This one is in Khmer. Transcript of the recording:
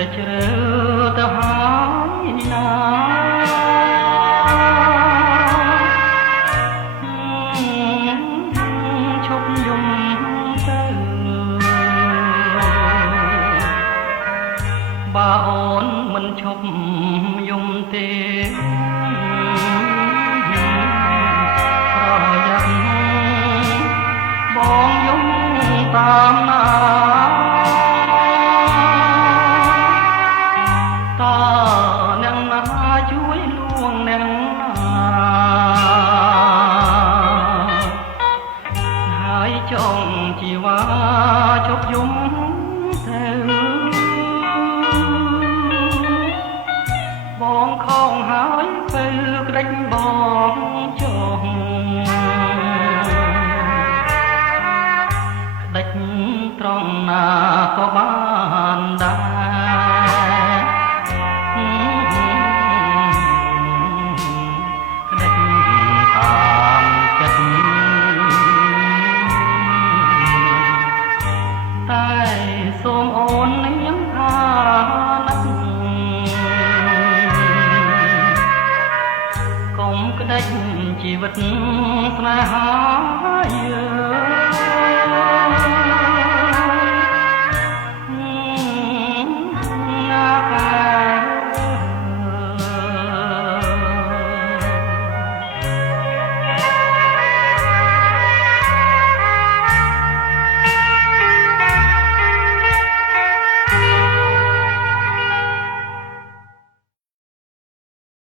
តែជ្រើទៅហើយណាឈប់យំទៅបើអូនមិនឈប់យំទេប្រយ័ត្នបងយំតាមណាតើអ្នកណាជួយលួងអ្នកណាហើយចង់ជីវ៉ាជប់យំទៅបងខំហើយទៅក្តិចបងចង់ក្តិចត្រង់ណាក៏បានដែរក្តិចតាមចិត្តតែសូមអូននាងថាណាស់កុំក្តិចជីវិតស្នេហាយើង